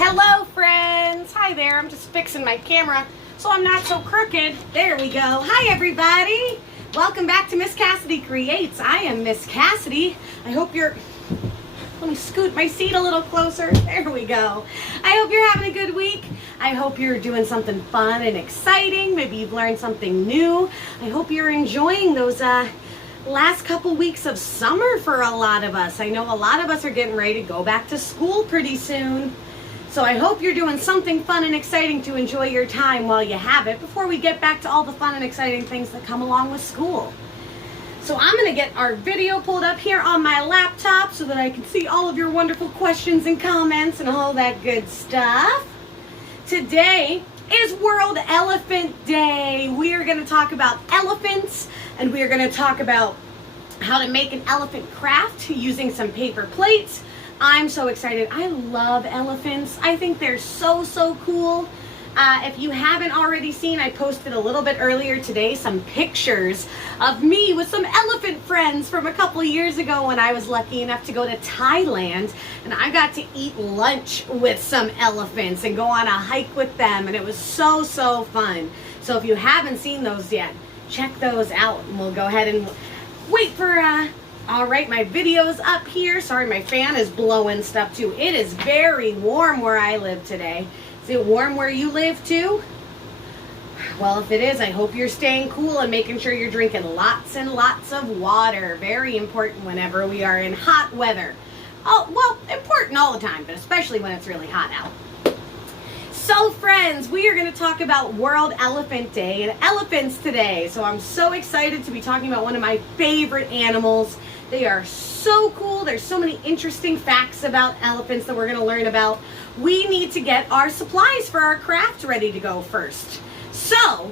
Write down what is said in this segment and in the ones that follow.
Hello friends! Hi there, I'm just fixing my camera so I'm not so crooked. There we go. Hi everybody! Welcome back to Miss Cassidy Creates. I am Miss Cassidy. I hope you're... Let me scoot my seat a little closer. There we go. I hope you're having a good week. I hope you're doing something fun and exciting. Maybe you've learned something new. I hope you're enjoying those last couple weeks of summer for a lot of us. I know a lot of us are getting ready to go back to school pretty soon. So I hope you're doing something fun and exciting to enjoy your time while you have it before we get back to all the fun and exciting things that come along with school. So I'm going to get our video pulled up here on my laptop so that I can see all of your wonderful questions and comments and all that good stuff. Today is World Elephant Day. We are going to talk about elephants, and we are going to talk about how to make an elephant craft using some paper plates. I'm so excited. I love elephants. I think they're so cool. If you haven't already seen, I posted a little bit earlier today some pictures of me with some elephant friends from a couple of years ago when I was lucky enough to go to Thailand, and I got to eat lunch with some elephants and go on a hike with them, and it was so fun. So if you haven't seen those yet, check those out, and we'll go ahead and wait for all right, my video's up here. Sorry, my fan is blowing stuff too. It is very warm where I live today. Is it warm where you live too? Well, if it is, I hope you're staying cool and making sure you're drinking lots and lots of water. Very important whenever we are in hot weather. Oh, well, important all the time, but especially when it's really hot out. So friends, we are going to talk about World Elephant Day and elephants today. So I'm so excited to be talking about one of my favorite animals. They are so cool. There's so many interesting facts about elephants that we're going to learn about. We need to get our supplies for our craft ready to go first. So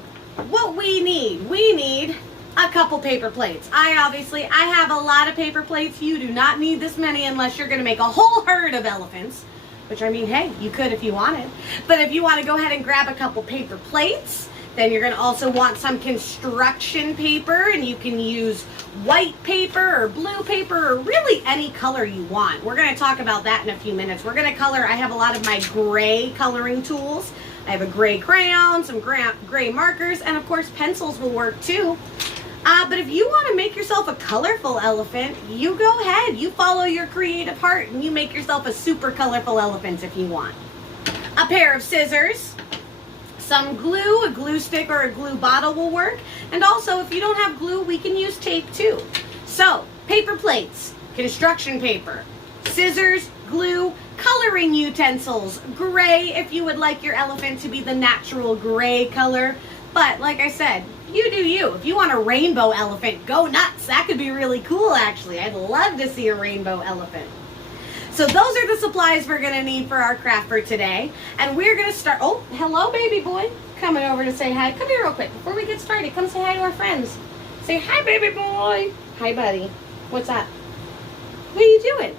what we need a couple paper plates. I have a lot of paper plates. You do not need this many unless you're going to make a whole herd of elephants. Which, I mean, hey, you could if you wanted. But if you want to go ahead and grab a couple paper plates, then you're going to also want some construction paper, and you can use white paper or blue paper or really any color you want. We're going to talk about that in a few minutes. We're going to color. I have a lot of my gray coloring tools. I have a gray crayon, some gray markers, and of course pencils will work too. But if you want to make yourself a colorful elephant, you go ahead. You follow your creative heart and you make yourself a super colorful elephant if you want. A pair of scissors, some glue, a glue stick or a glue bottle will work. And also, if you don't have glue, we can use tape too. So, paper plates, construction paper, scissors, glue, coloring utensils, gray if you would like your elephant to be the natural gray color. But like I said, you do you. If you want a rainbow elephant, go nuts. That could be really cool, actually. I'd love to see a rainbow elephant. So those are the supplies we're going to need for our craft for today. And we're going to start... Oh, hello, baby boy. Coming over to say hi. Come here real quick. Before we get started, come say hi to our friends. Say hi, baby boy. Hi, buddy. What's up? What are you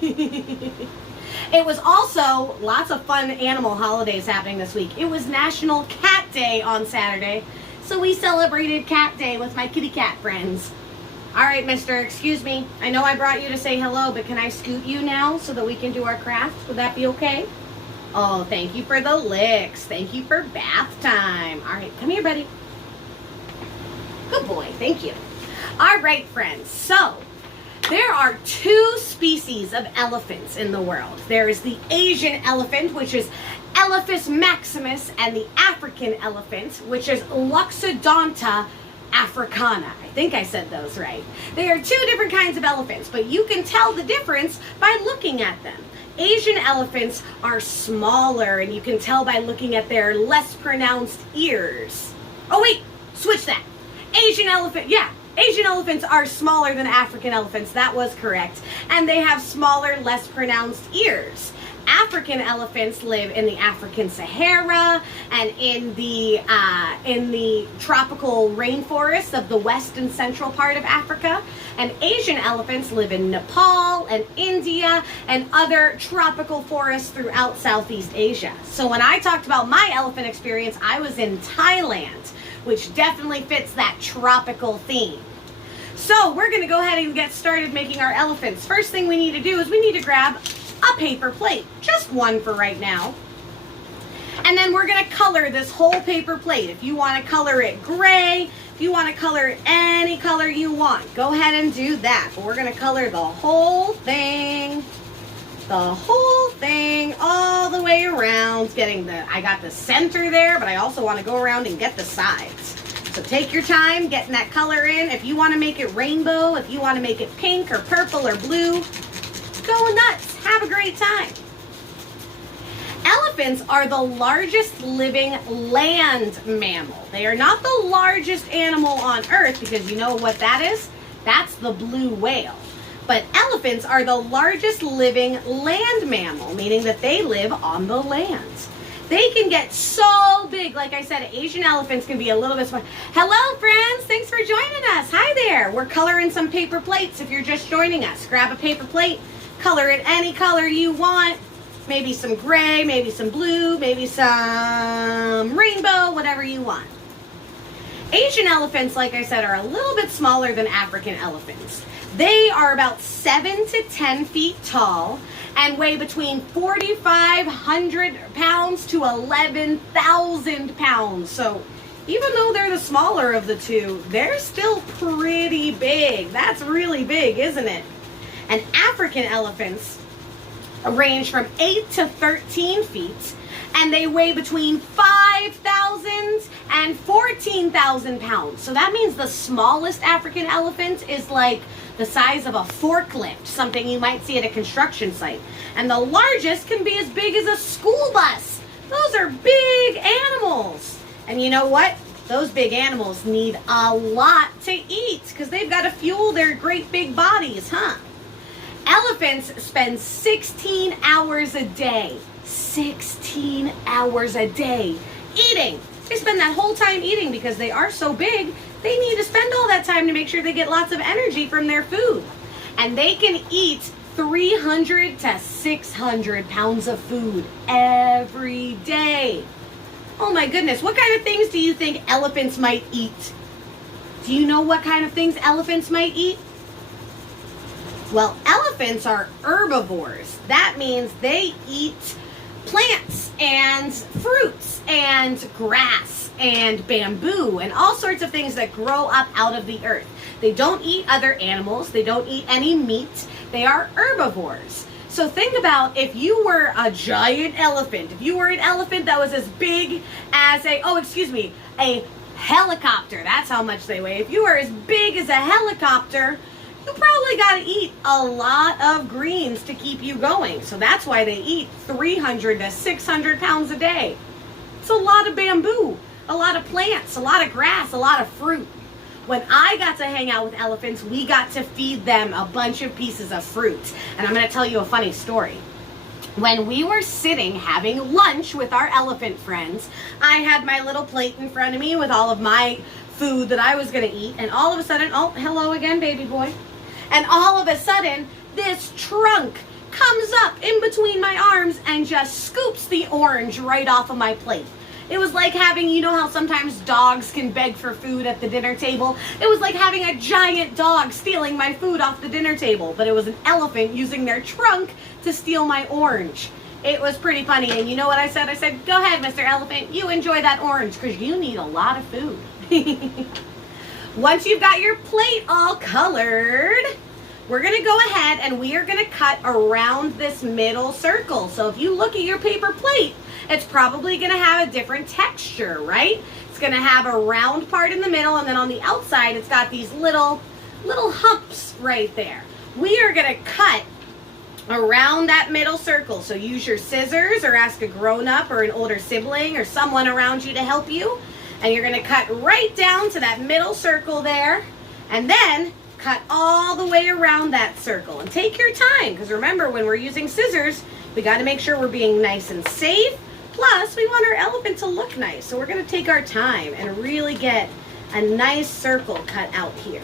doing? It was also lots of fun animal holidays happening this week. It was National Cat Day on Saturday. So we celebrated Cat Day with my kitty cat friends. All right, mister, excuse me. I know I brought you to say hello, but can I scoot you now so that we can do our craft? Would that be okay? Oh, thank you for the licks. Thank you for bath time. All right, come here, buddy. Good boy, thank you. All right, friends, so there are two species of elephants in the world. There is the Asian elephant, which is Elephas maximus, and the African elephant, which is Loxodonta africana. I think I said those right. They are two different kinds of elephants, but you can tell the difference by looking at them. Asian elephants are smaller, and you can tell by looking at their less pronounced ears. Oh wait, switch that. Asian elephants are smaller than African elephants. That was correct. And they have smaller, less pronounced ears. African elephants live in the African Sahara and in the tropical rainforests of the west and central part of Africa. And Asian elephants live in Nepal and India and other tropical forests throughout Southeast Asia. So when I talked about my elephant experience, I was in Thailand, which definitely fits that tropical theme. So we're going to go ahead and get started making our elephants. First thing we need to do is we need to grab a paper plate, just one for right now. And then we're gonna color this whole paper plate. If you wanna color it gray, if you wanna color it any color you want, go ahead and do that. But we're gonna color the whole thing all the way around, I got the center there, but I also wanna go around and get the sides. So take your time getting that color in. If you wanna make it rainbow, if you wanna make it pink or purple or blue, go nuts, have a great time. Elephants are the largest living land mammal. They are not the largest animal on Earth, because you know what that is? That's the blue whale. But elephants are the largest living land mammal, meaning that they live on the land. They can get so big. Like I said, Asian elephants can be a little bit small. Hello, friends. Thanks for joining us. Hi there. We're coloring some paper plates. If you're just joining us, grab a paper plate, color it any color you want. Maybe some gray, maybe some blue, maybe some rainbow, whatever you want. Asian elephants, like I said, are a little bit smaller than African elephants. They are about 7 to 10 feet tall and weigh between 4,500 pounds to 11,000 pounds. So even though they're the smaller of the two, they're still pretty big. That's really big, isn't it? And African elephants range from 8 to 13 feet, and they weigh between 5,000 and 14,000 pounds. So that means the smallest African elephant is like the size of a forklift, something you might see at a construction site. And the largest can be as big as a school bus. Those are big animals. And you know what? Those big animals need a lot to eat because they've got to fuel their great big bodies, huh? Elephants spend 16 hours a day, 16 hours a day eating. They spend that whole time eating because they are so big, they need to spend all that time to make sure they get lots of energy from their food. And they can eat 300 to 600 pounds of food every day. Oh my goodness, what kind of things do you think elephants might eat? Do you know what kind of things elephants might eat? Well, elephants are herbivores. That means they eat plants and fruits and grass and bamboo and all sorts of things that grow up out of the earth. They don't eat other animals. They don't eat any meat. They are herbivores. So think about if you were a giant elephant, if you were an elephant that was as big as a helicopter. That's how much they weigh. If you were as big as a helicopter, you probably got to eat a lot of greens to keep you going. So that's why they eat 300 to 600 pounds a day. It's a lot of bamboo, a lot of plants, a lot of grass, a lot of fruit. When I got to hang out with elephants, we got to feed them a bunch of pieces of fruit. And I'm going to tell you a funny story. When we were sitting having lunch with our elephant friends, I had my little plate in front of me with all of my food that I was going to eat. And all of a sudden, oh, hello again, baby boy. And all of a sudden, this trunk comes up in between my arms and just scoops the orange right off of my plate. It was like having, you know how sometimes dogs can beg for food at the dinner table? It was like having a giant dog stealing my food off the dinner table, but it was an elephant using their trunk to steal my orange. It was pretty funny, and you know what I said? I said, go ahead, Mr. Elephant, you enjoy that orange, because you need a lot of food. Once you've got your plate all colored, we're going to go ahead and we are going to cut around this middle circle. So if you look at your paper plate, it's probably going to have a different texture, right? It's going to have a round part in the middle, and then on the outside, it's got these little humps right there. We are going to cut around that middle circle. So use your scissors or ask a grown-up or an older sibling or someone around you to help you. And you're going to cut right down to that middle circle there, and then cut all the way around that circle. And take your time, because remember, when we're using scissors, we got to make sure we're being nice and safe. Plus, we want our elephant to look nice. So we're going to take our time and really get a nice circle cut out here.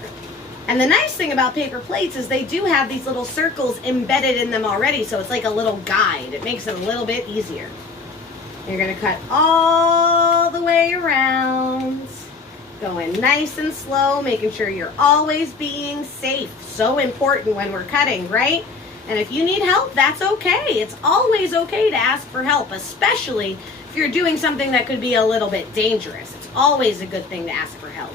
And the nice thing about paper plates is they do have these little circles embedded in them already, so it's like a little guide. It makes it a little bit easier. You're going to cut all the way around, going nice and slow, making sure you're always being safe. So important when we're cutting, right? And if you need help, that's okay. It's always okay to ask for help, especially if you're doing something that could be a little bit dangerous. It's always a good thing to ask for help.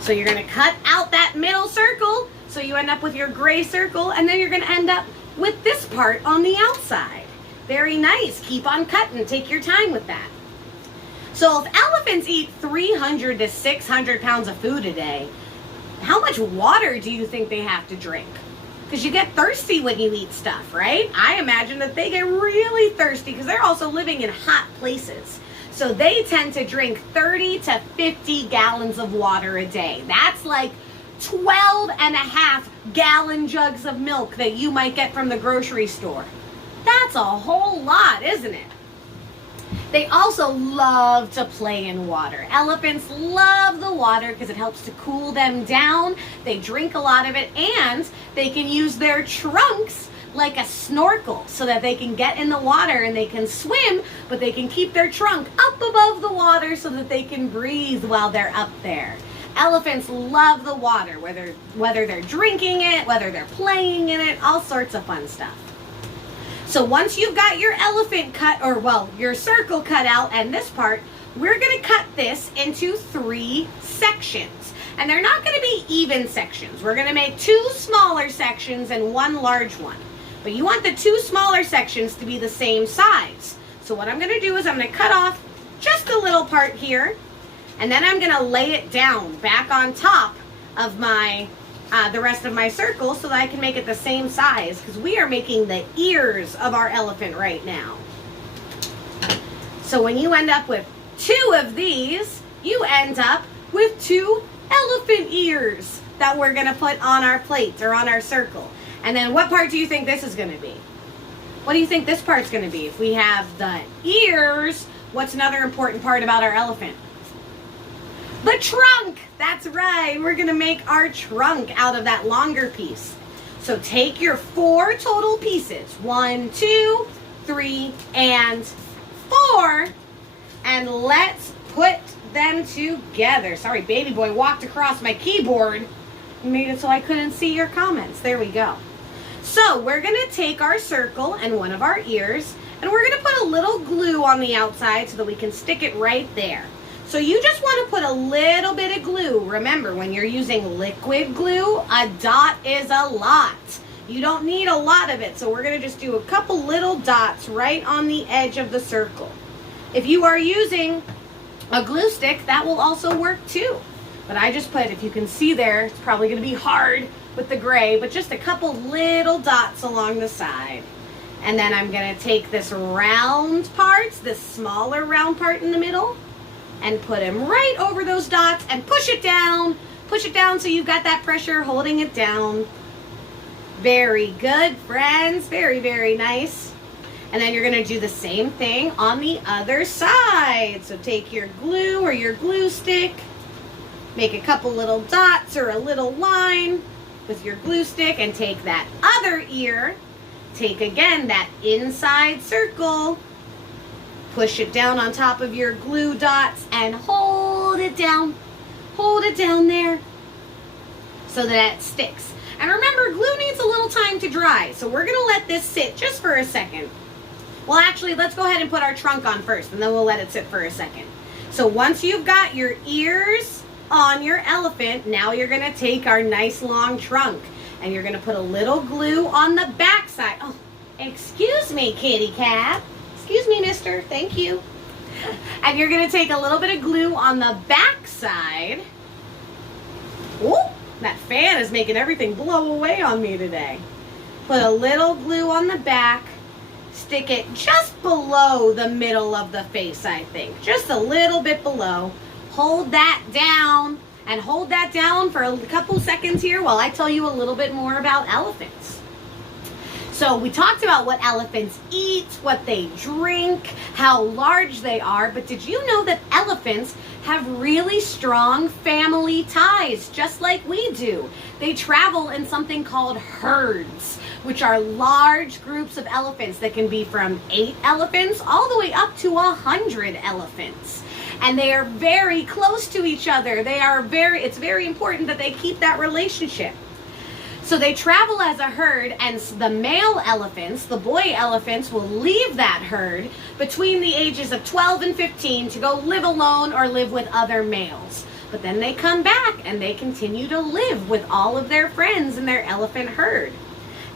So you're going to cut out that middle circle, so you end up with your gray circle, and then you're going to end up with this part on the outside. Very nice. Keep on cutting. Take your time with that. So if elephants eat 300 to 600 pounds of food a day, how much water do you think they have to drink? Because you get thirsty when you eat stuff, right? I imagine that they get really thirsty because they're also living in hot places. So they tend to drink 30 to 50 gallons of water a day. That's like 12 and a half gallon jugs of milk that you might get from the grocery store. That's a whole lot, isn't it? They also love to play in water. Elephants love the water because it helps to cool them down. They drink a lot of it, and they can use their trunks like a snorkel so that they can get in the water and they can swim, but they can keep their trunk up above the water so that they can breathe while they're up there. Elephants love the water, whether they're drinking it, whether they're playing in it, all sorts of fun stuff. So once you've got your elephant cut, or well, your circle cut out and this part, we're going to cut this into 3 sections. And they're not going to be even sections. We're going to make 2 smaller sections and 1 large one. But you want the 2 smaller sections to be the same size. So what I'm going to do is I'm going to cut off just a little part here, and then I'm going to lay it down back on top of my the rest of my circle so that I can make it the same size, because we are making the ears of our elephant right now. So when you end up with 2 of these, you end up with 2 elephant ears that we're going to put on our plate or on our circle. And then what part do you think this is going to be? What do you think this part's going to be? If we have the ears, what's another important part about our elephant? The trunk! That's right. We're going to make our trunk out of that longer piece. So take your 4 total pieces. 1, 2, 3, and 4. And let's put them together. Sorry, baby boy walked across my keyboard and made it so I couldn't see your comments. There we go. So we're going to take our circle and one of our ears, and we're going to put a little glue on the outside so that we can stick it right there. So you just want to put a little bit of glue. Remember, when you're using liquid glue, a dot is a lot. You don't need a lot of it, so we're going to just do a couple little dots right on the edge of the circle. If you are using a glue stick, that will also work too. But I just put, if you can see there, it's probably going to be hard with the gray, but just a couple little dots along the side. And then I'm going to take this round part, this smaller round part in the middle, and put him right over those dots and push it down. Push it down so you've got that pressure holding it down. Very good, friends. Very, very nice. And then you're going to do the same thing on the other side. So take your glue or your glue stick, make a couple little dots or a little line with your glue stick, and take that other ear. Take again that inside circle, push it down on top of your glue dots and hold it down. Hold it down there so that it sticks. And remember, glue needs a little time to dry, so we're going to let this sit just for a second. Well, actually, let's go ahead and put our trunk on first, and then we'll let it sit for a second. So once you've got your ears on your elephant, now you're going to take our nice long trunk, and you're going to put a little glue on the back side. Oh, excuse me, kitty cat. Excuse me, mister. Thank you. And you're going to take a little bit of glue on the back side. Ooh, that fan is making everything blow away on me today. Put a little glue on the back. Stick it just below the middle of the face, I think. Just a little bit below. Hold that down, and hold that down for a couple seconds here while I tell you a little bit more about elephants. So we talked about what elephants eat, what they drink, how large they are, but did you know that elephants have really strong family ties, just like we do? They travel in something called herds, which are large groups of elephants that can be from 8 elephants all the way up to 100 elephants. And they are very close to each other. It's very important that they keep that relationship. So they travel as a herd, and the male elephants, the boy elephants, will leave that herd between the ages of 12 and 15 to go live alone or live with other males. But then they come back and they continue to live with all of their friends in their elephant herd.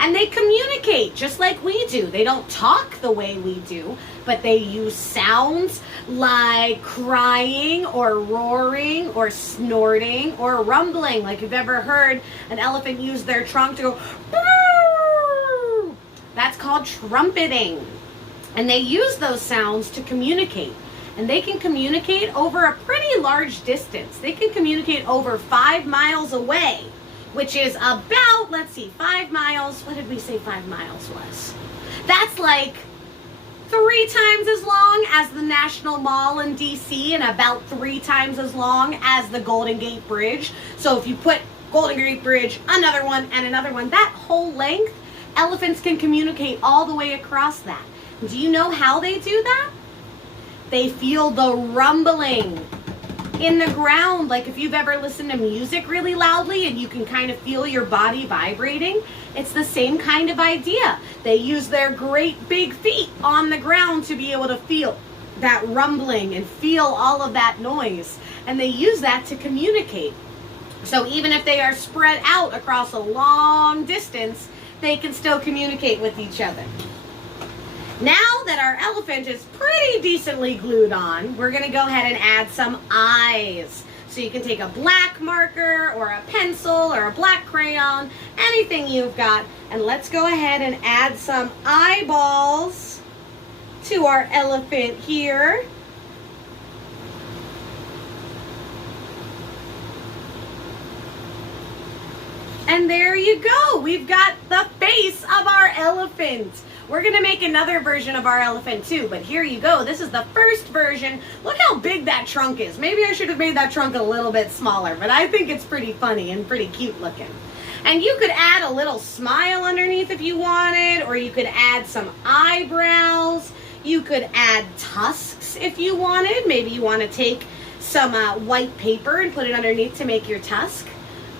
And they communicate just like we do. They don't talk the way we do, but they use sounds like crying or roaring or snorting or rumbling. Like you've ever heard an elephant use their trunk to go, "Brrr!" That's called trumpeting. And they use those sounds to communicate. And they can communicate over a pretty large distance. They can communicate over 5 miles away, which is about, let's see, 5 miles. What did we say 5 miles was? That's like 3 times as long as the National Mall in DC and about 3 times as long as the Golden Gate Bridge. So if you put Golden Gate Bridge, another one, and another one, that whole length, elephants can communicate all the way across that. Do you know how they do that? They feel the rumbling in the ground. Like if you've ever listened to music really loudly and you can kind of feel your body vibrating, it's the same kind of idea. They use their great big feet on the ground to be able to feel that rumbling and feel all of that noise. And they use that to communicate. So even if they are spread out across a long distance, they can still communicate with each other. Now that our elephant is pretty decently glued on, we're going to go ahead and add some eyes. So you can take a black marker or a pencil or a black crayon, anything you've got, and let's go ahead and add some eyeballs to our elephant here. And there you go. We've got the face of our elephant. We're going to make another version of our elephant too, but here you go. This is the first version. Look how big that trunk is. Maybe I should have made that trunk a little bit smaller, but I think it's pretty funny and pretty cute looking. And you could add a little smile underneath if you wanted, or you could add some eyebrows. You could add tusks if you wanted. Maybe you want to take some white paper and put it underneath to make your tusk.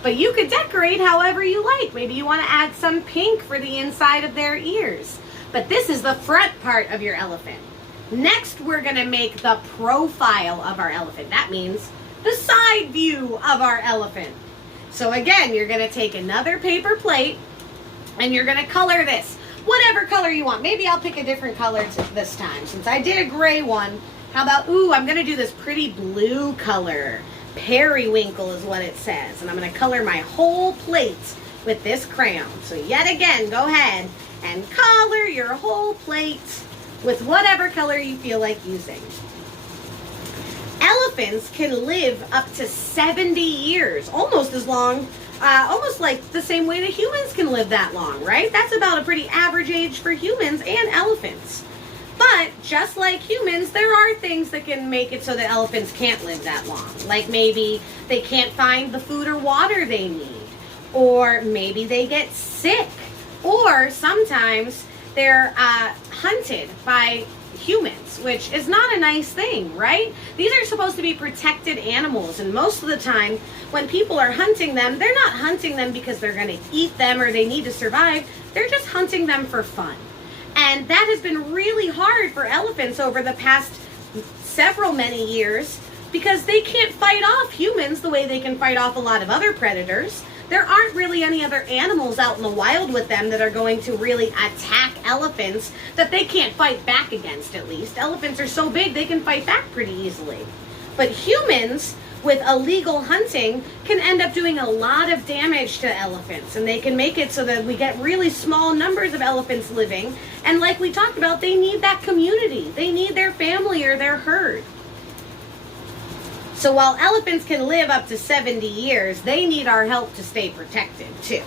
But you could decorate however you like. Maybe you want to add some pink for the inside of their ears. But this is the front part of your elephant. Next, we're going to make the profile of our elephant. That means the side view of our elephant. So again, you're going to take another paper plate and you're going to color this. Whatever color you want. Maybe I'll pick a different color this time. Since I did a gray one, how about, I'm going to do this pretty blue color. Periwinkle is what it says. And I'm going to color my whole plate with this crayon. So yet again, go ahead and color your whole plate with whatever color you feel like using. Elephants can live up to 70 years, almost as long, almost like the same way that humans can live that long, right? That's about a pretty average age for humans and elephants. But just like humans, there are things that can make it so that elephants can't live that long. Like maybe they can't find the food or water they need, or maybe they get sick, or sometimes they're hunted by humans, which is not a nice thing, right? These are supposed to be protected animals, and most of the time when people are hunting them, they're not hunting them because they're going to eat them or they need to survive. They're just hunting them for fun. And that has been really hard for elephants over the past many years because they can't fight off humans the way they can fight off a lot of other predators. There aren't really any other animals out in the wild with them that are going to really attack elephants that they can't fight back against, at least. Elephants are so big they can fight back pretty easily. But humans with illegal hunting can end up doing a lot of damage to elephants, and they can make it so that we get really small numbers of elephants living. And like we talked about, they need that community. They need their family or their herd. So while elephants can live up to 70 years, they need our help to stay protected too.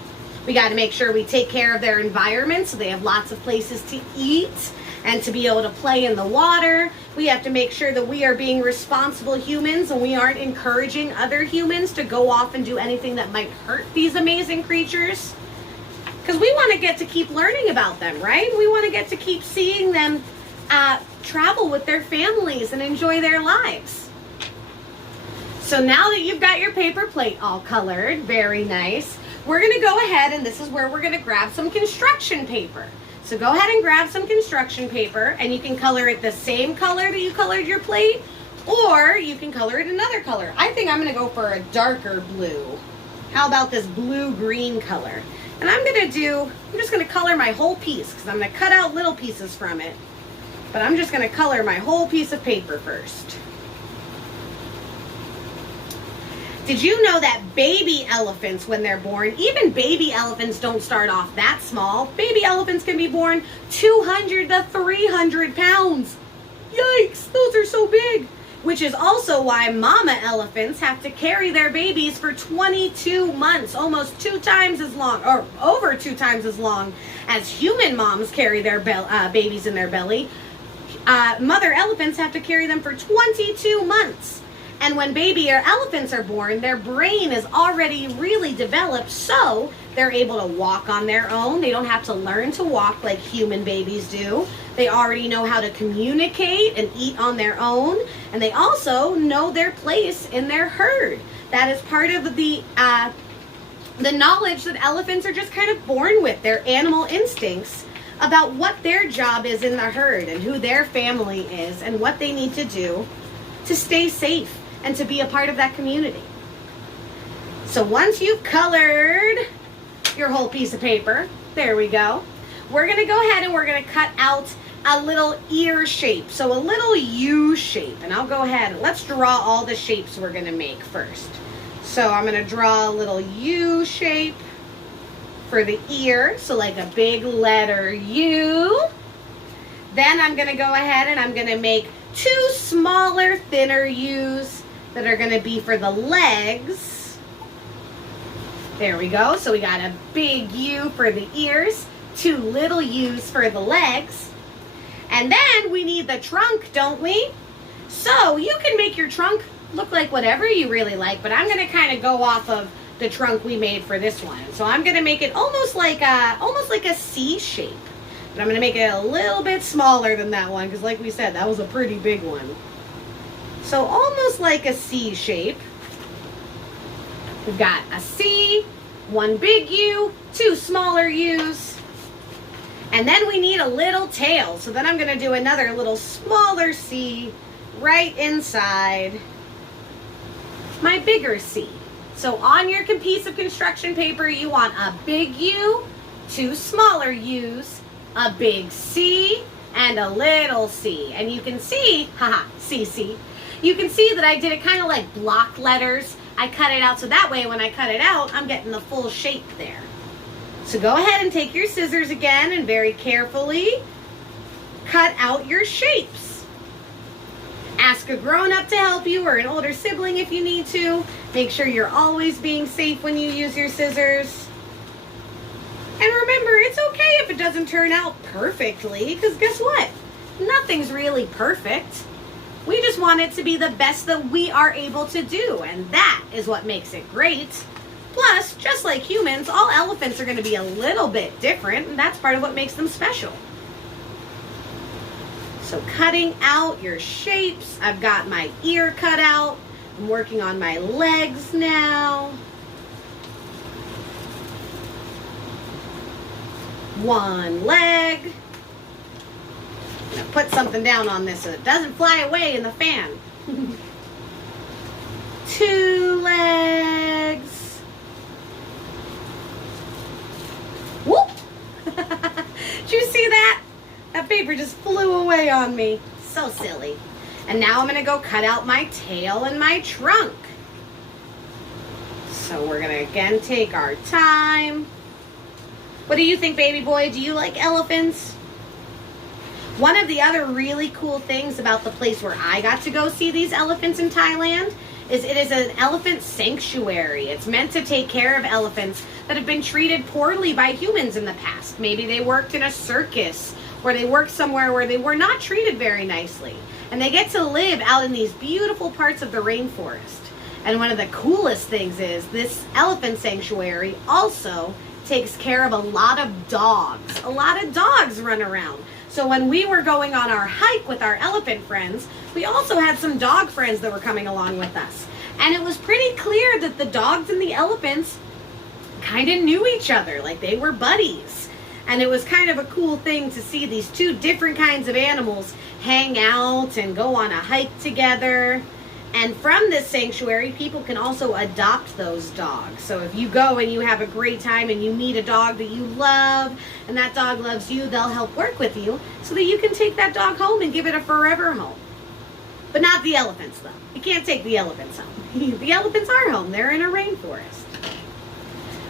We got to make sure we take care of their environment so they have lots of places to eat and to be able to play in the water. We have to make sure that we are being responsible humans and we aren't encouraging other humans to go off and do anything that might hurt these amazing creatures. Because we want to get to keep learning about them, right? We want to get to keep seeing them travel with their families and enjoy their lives. So now that you've got your paper plate all colored, very nice, we're going to go ahead, and this is where we're going to grab some construction paper. So go ahead and grab some construction paper, and you can color it the same color that you colored your plate, or you can color it another color. I think I'm going to go for a darker blue. How about this blue-green color? And I'm just going to color my whole piece, because I'm going to cut out little pieces from it. But I'm just going to color my whole piece of paper first. Did you know that baby elephants, when they're born, even baby elephants don't start off that small. Baby elephants can be born 200 to 300 pounds. Yikes, those are so big. Which is also why mama elephants have to carry their babies for 22 months, almost 2 times as long, or over 2 times as long as human moms carry their babies in their belly. Mother elephants have to carry them for 22 months. And when baby elephants are born, their brain is already really developed, so they're able to walk on their own. They don't have to learn to walk like human babies do. They already know how to communicate and eat on their own. And they also know their place in their herd. That is part of the knowledge that elephants are just kind of born with, their animal instincts about what their job is in the herd and who their family is and what they need to do to stay safe and to be a part of that community. So once you've colored your whole piece of paper, there we go, we're going to go ahead and we're going to cut out a little ear shape, so a little U shape. And I'll go ahead and let's draw all the shapes we're going to make first. So I'm going to draw a little U shape for the ear, so like a big letter U. Then I'm going to go ahead and I'm going to make 2 smaller, thinner U's that are going to be for the legs. There we go. So we got a big U for the ears, 2 little U's for the legs. And then we need the trunk, don't we? So you can make your trunk look like whatever you really like, but I'm going to kind of go off of the trunk we made for this one. So I'm going to make it almost like a C shape. But I'm going to make it a little bit smaller than that one, because like we said, that was a pretty big one. So almost like a C shape. We've got a C, 1 big U, 2 smaller U's. And then we need a little tail. So then I'm going to do another little smaller C right inside my bigger C. So on your piece of construction paper, you want a big U, 2 smaller U's, a big C, and a little C. And you can see, CC, you can see that I did it kind of like block letters. I cut it out so that way when I cut it out, I'm getting the full shape there. So go ahead and take your scissors again and very carefully cut out your shapes. Ask a grown-up to help you or an older sibling if you need to. Make sure you're always being safe when you use your scissors. And remember, it's okay if it doesn't turn out perfectly, because guess what? Nothing's really perfect. We just want it to be the best that we are able to do, and that is what makes it great. Plus, just like humans, all elephants are going to be a little bit different, and that's part of what makes them special. So cutting out your shapes. I've got my ear cut out. I'm working on my legs now. 1 leg. I'm going to put something down on this so it doesn't fly away in the fan. 2 legs. Whoop! Did you see that? That paper just flew away on me. So silly. And now I'm going to go cut out my tail and my trunk. So we're going to again take our time. What do you think, baby boy? Do you like elephants? One of the other really cool things about the place where I got to go see these elephants in Thailand is it is an elephant sanctuary. It's meant to take care of elephants that have been treated poorly by humans in the past. Maybe they worked in a circus or they worked somewhere where they were not treated very nicely. And they get to live out in these beautiful parts of the rainforest. And one of the coolest things is this elephant sanctuary also takes care of a lot of dogs. A lot of dogs run around. So when we were going on our hike with our elephant friends, we also had some dog friends that were coming along with us. And it was pretty clear that the dogs and the elephants kind of knew each other, like they were buddies. And it was kind of a cool thing to see these two different kinds of animals hang out and go on a hike together. And from this sanctuary, people can also adopt those dogs. So if you go and you have a great time and you meet a dog that you love and that dog loves you, they'll help work with you so that you can take that dog home and give it a forever home. But not the elephants, though. You can't take the elephants home. The elephants are home. They're in a rainforest.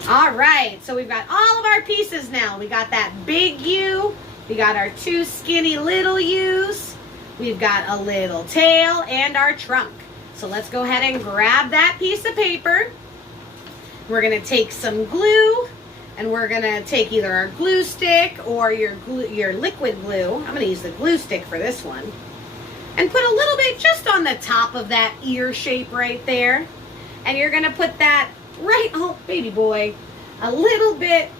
All right, so we've got all of our pieces now. We got that big U. We got our two skinny little U's. We've got a little tail and our trunk. So let's go ahead and grab that piece of paper. We're going to take some glue, and we're going to take either our glue stick or your liquid glue. I'm going to use the glue stick for this one. And put a little bit just on the top of that ear shape right there. And you're going to put that right, oh, baby boy, a little bit,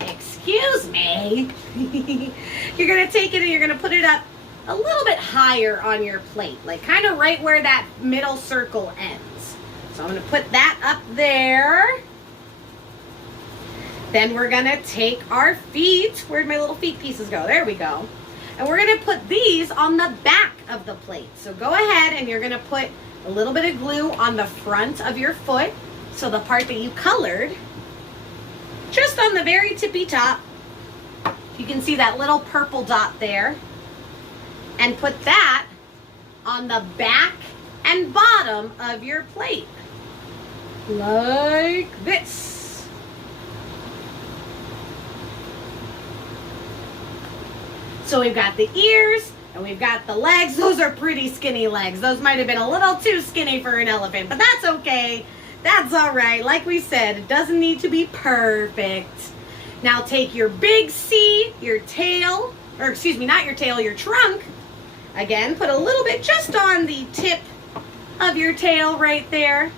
excuse me. You're going to take it and you're going to put it up a little bit higher on your plate, like kind of right where that middle circle ends. So I'm going to put that up there. Then we're going to take our feet. Where'd my little feet pieces go? There we go. And we're going to put these on the back of the plate. So go ahead and you're going to put a little bit of glue on the front of your foot. So the part that you colored, just on the very tippy top, you can see that little purple dot there. And put that on the back and bottom of your plate. Like this. So we've got the ears and we've got the legs. Those are pretty skinny legs. Those might have been a little too skinny for an elephant, but that's okay. That's all right. Like we said, it doesn't need to be perfect. Now take your big C, your tail, or excuse me, not your tail, your trunk. Again, put a little bit just on the tip of your tail right there.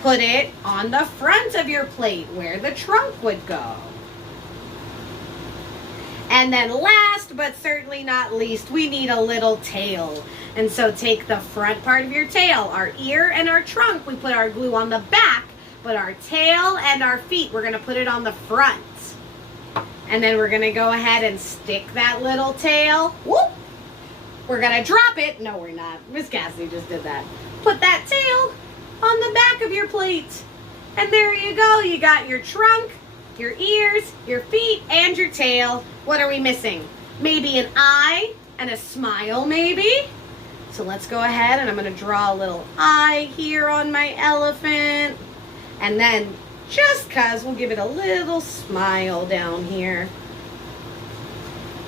Put it on the front of your plate where the trunk would go. And then last but certainly not least, we need a little tail. And so take the front part of your tail, our ear and our trunk, we put our glue on the back, but our tail and our feet, we're going to put it on the front. And then we're going to go ahead and stick that little tail. Whoop! We're going to drop it. No, we're not. Miss Cassidy just did that. Put that tail on the back of your plate. And there you go. You got your trunk, your ears, your feet, and your tail. What are we missing? Maybe an eye and a smile, maybe? So let's go ahead and I'm going to draw a little eye here on my elephant. And then just because we'll give it a little smile down here.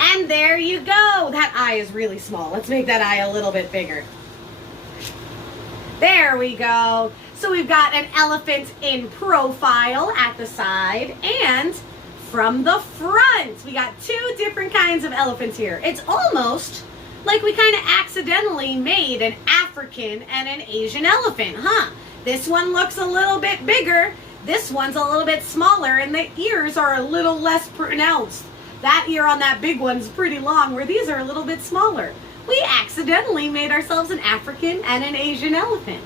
And there you go. That eye is really small. Let's make that eye a little bit bigger. There we go. So we've got an elephant in profile at the side and from the front. We got two different kinds of elephants here. It's almost like we kind of accidentally made an African and an Asian elephant, huh? This one looks a little bit bigger. This one's a little bit smaller and the ears are a little less pronounced. That ear on that big one's pretty long, where these are a little bit smaller. We accidentally made ourselves an African and an Asian elephant.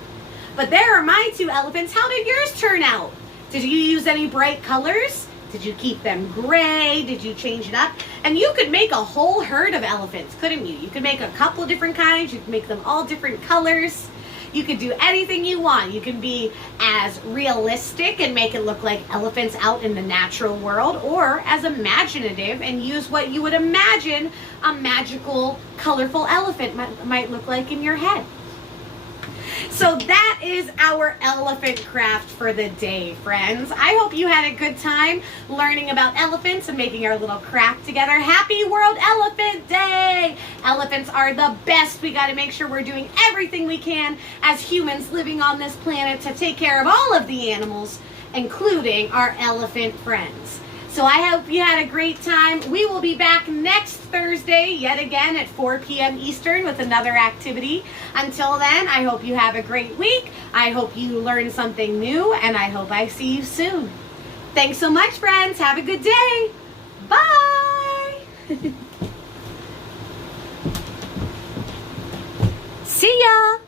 But there are my two elephants. How did yours turn out? Did you use any bright colors? Did you keep them gray? Did you change it up? And you could make a whole herd of elephants, couldn't you? You could make a couple different kinds. You could make them all different colors. You could do anything you want. You can be as realistic and make it look like elephants out in the natural world, or as imaginative and use what you would imagine a magical, colorful elephant might look like in your head. So that is our elephant craft for the day, friends. I hope you had a good time learning about elephants and making our little craft together. Happy World Elephant Day! Elephants are the best. We got to make sure we're doing everything we can as humans living on this planet to take care of all of the animals, including our elephant friends. So I hope you had a great time. We will be back next Thursday, yet again at 4 p.m. Eastern with another activity. Until then, I hope you have a great week. I hope you learned something new, and I hope I see you soon. Thanks so much, friends. Have a good day. Bye. See ya.